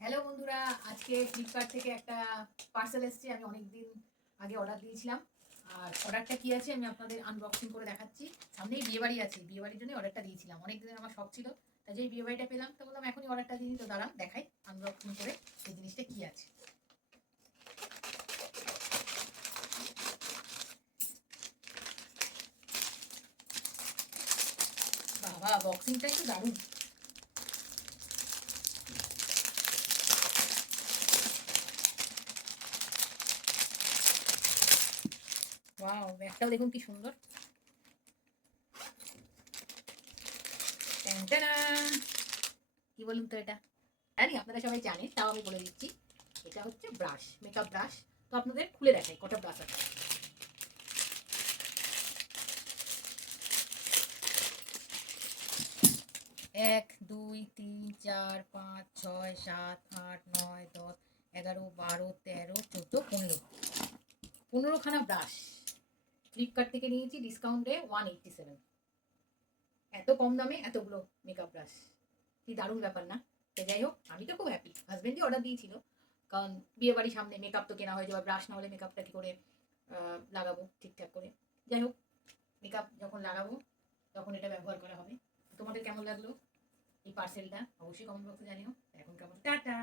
Hello বন্ধুরা, আজকে Flipkart থেকে একটা পার্সেল এসেছে। আমি অনেক দিন আগে অর্ডার দিয়েছিলাম। আর অর্ডারটা কি আছে আমি আপনাদের আনবক্সিং করে দেখাচ্ছি। সামনেই বিয়েবাড়ি আছে, বিয়েবাড়ির জন্য অর্ডারটা দিয়েছিলাম। অনেক দিনের আমার শখ ছিল, তাই যেই বিয়েবাড়িটা পেলাম তো বললাম এখনই অর্ডারটা দিই, তো দাঁড়ান দেখাই আনবক্সিং করে এই জিনিসটা কি আছে। বাবা, বক্সিংটাই তো দারুণ। ওয়াও, ব্যাগটাও দেখুন কি সুন্দর। ট্যান ট্যানা! কি বলুন তো এটা? জানি আপনারা সবাই জানেন, তাও আমি বলে দিচ্ছি। এটা হচ্ছে ব্রাশ, মেকআপ ব্রাশ। তো আপনাদের খুলে দেখাই কটা ব্রাশ আছে। 1 2 3 4 5 6 7 8 9 10 11 12 13 14 15 15খানা ব্রাশ ফ্লিপকার্ট থেকে নিয়েছি ডিসকাউন্টে 187। এত কম দামে এতগুলো মেকআপ ব্রাশ, কি দারুণ ব্যাপার না? তো যাই হোক, আমি তো খুব হ্যাপি। হাজবেন্ডই অর্ডার দিয়েছিল, কারণ বিয়ে বাড়ির সামনে মেকআপ তো কেনা হয়ে যাবে, ব্রাশ না হলে মেকআপটা কি করে লাগাবো ঠিকঠাক করে। যাই হোক, মেকআপ যখন লাগাবো তখন এটা ব্যবহার করা হবে। তোমাদের কেমন লাগলো এই পার্সেলটা অবশ্যই কমেন্ট বক্সে জানিও। এখন কেমন, টাটা।